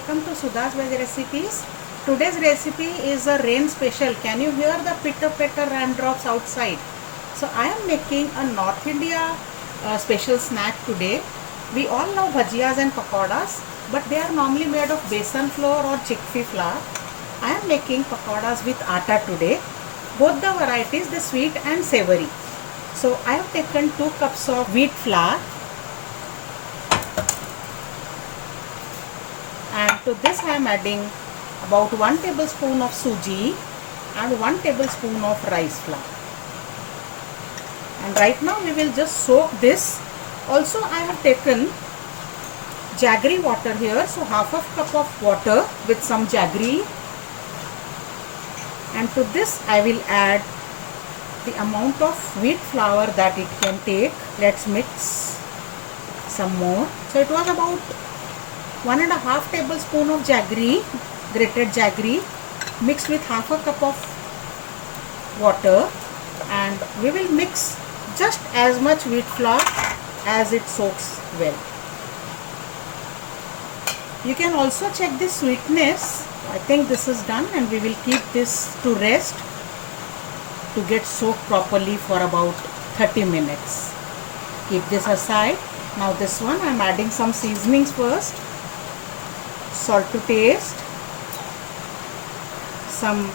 welcome to Sudha's Veg Recipes. Today's recipe is a rain special. Can you hear the pitter patter raindrops outside? So I am making a North India special snack today. We all love bhajiyas and pakoras, but they are normally made of besan flour or chickpea flour. I am making pakoras with atta today. Both the varieties, the sweet and savory. So I have taken 2 cups of wheat flour. And to this I am adding about 1 tablespoon of suji and 1 tablespoon of rice flour. And right now we will just soak this. Also I have taken jaggery water here. So half a cup of water with some jaggery. And to this I will add the amount of wheat flour that it can take. Let's mix some more. So it was about 1.5 tablespoon of jaggery, grated jaggery, mixed with half a cup of water, and we will mix just as much wheat flour as it soaks well. You can also check the sweetness. I think this is done, and we will keep this to rest to get soaked properly for about 30 minutes. Keep this aside. Now this one I am adding some seasonings first. Salt to taste, some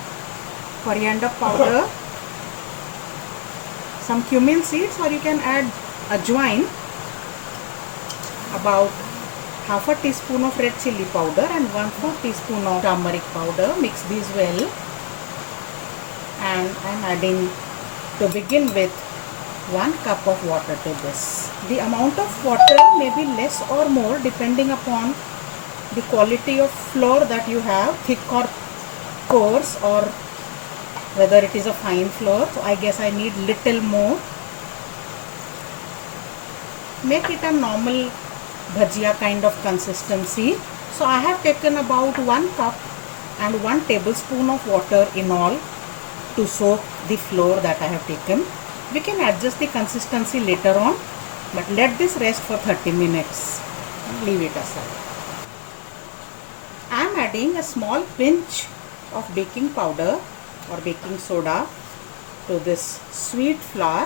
coriander powder, some cumin seeds, or you can add ajwain, about half a teaspoon of red chili powder and 1/4 teaspoon of turmeric powder. Mix these well, and I am adding, to begin with, 1 cup of water to this. The amount of water may be less or more depending upon the quality of flour that you have, thick or coarse, or whether it is a fine flour. So I guess I need little more. Make it a normal bhajia kind of consistency. So I have taken about 1 cup and 1 tablespoon of water in all to soak the flour that I have taken. We can adjust the consistency later on, but let this rest for 30 minutes and leave it aside. I am adding a small pinch of baking powder or baking soda to this sweet flour,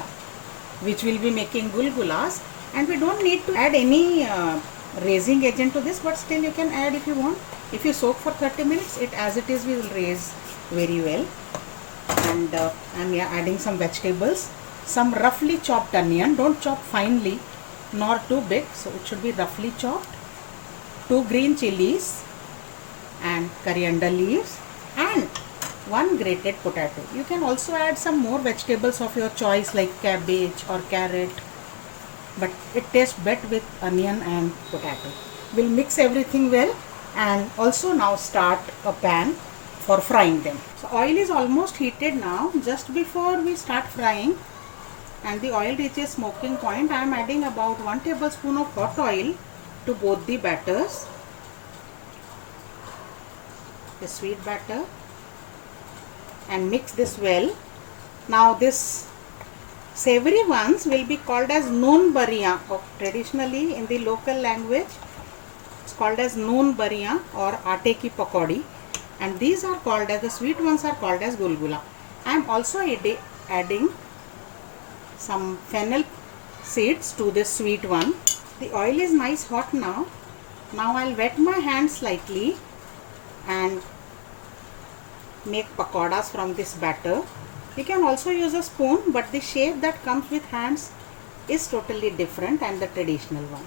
which will be making gulgulas, and we don't need to add any raising agent to this, but still you can add if you want. If you soak for 30 minutes, it as it is will raise very well. And I am adding some vegetables, some roughly chopped onion. Don't chop finely nor too big, so it should be roughly chopped. 2 green chilies and coriander leaves, and 1 grated potato. You can also add some more vegetables of your choice like cabbage or carrot, but it tastes better with onion and potato. We'll mix everything well, and also now start a pan for frying them. So oil is almost heated now. Just before we start frying and the oil reaches smoking point, I am adding about 1 tablespoon of hot oil to both the batters. The sweet batter, and mix this well. Now this savory ones will be called as noon bariya, or traditionally in the local language it's called as noon bariya or aate ki pakodi, and these are called as, the sweet ones are called as gulgula. I am also adding some fennel seeds to this sweet one. The oil is nice hot now. Now I'll wet my hand slightly and make pakoras from this batter. You can also use a spoon, but the shape that comes with hands is totally different and the traditional one.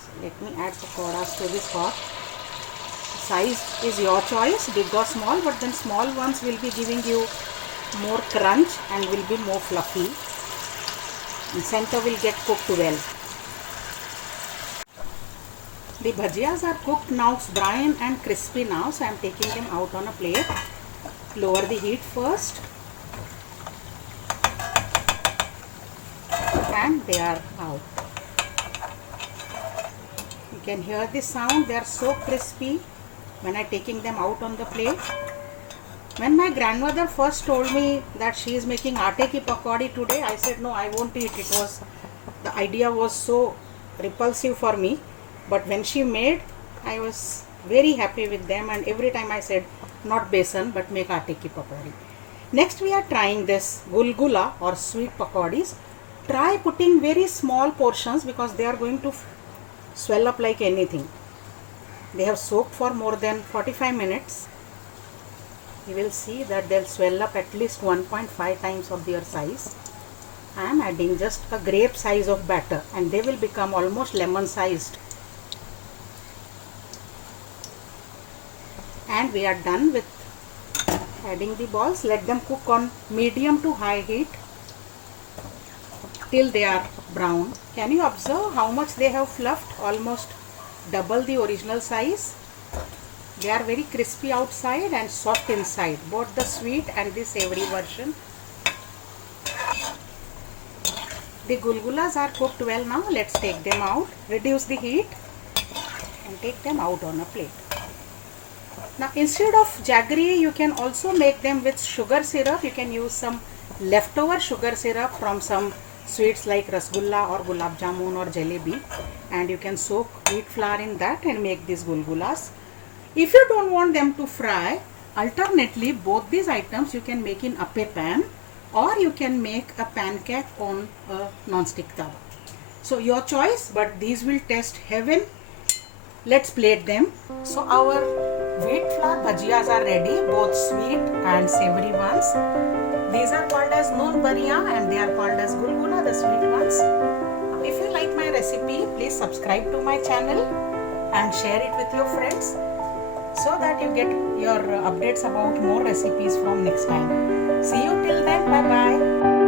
So let me add pakoras to this pot. Size is your choice, big or small, but then small ones will be giving you more crunch and will be more fluffy, and center will get cooked well. The bhajiyas are cooked now, brown and crispy now, so I am taking them out on a plate. Lower the heat first, and they are out. You can hear the sound. They are so crispy when I am taking them out on the plate. When my grandmother first told me that she is making aate ki pakodi today, I said no, I won't eat. The idea was so repulsive for me. But when she made, I was very happy with them, and every time I said not besan but make aate ki pakodi. Next we are trying this gulgula or sweet pakodis. Try putting very small portions because they are going to swell up like anything. They have soaked for more than 45 minutes. You will see that they'll swell up at least 1.5 times of their size. I am adding just a grape size of batter and they will become almost lemon sized. And we are done with adding the balls. Let them cook on medium to high heat till they are brown. Can you observe how much they have fluffed? Almost double the original size. They are very crispy outside and soft inside, both the sweet and the savory version. The gulgulas are cooked well now. Let's take them out. Reduce the heat and take them out on a plate. Now instead of jaggery, you can also make them with sugar syrup. You can use some leftover sugar syrup from some sweets like rasgulla or gulab jamun or jalebi, and you can soak wheat flour in that and make these gulgulas. If you don't want them to fry, alternately both these items you can make in appe pan, or you can make a pancake on a non-stick tawa. So your choice, but these will taste heaven. Let's plate them. So our wheat flour bhajiyas are ready, both sweet and savory ones. These are called as noon bariya and they are called as gulgula, the sweet ones. If you like my recipe, please subscribe to my channel and share it with your friends so that you get your updates about more recipes from next time. See you till then. Bye bye.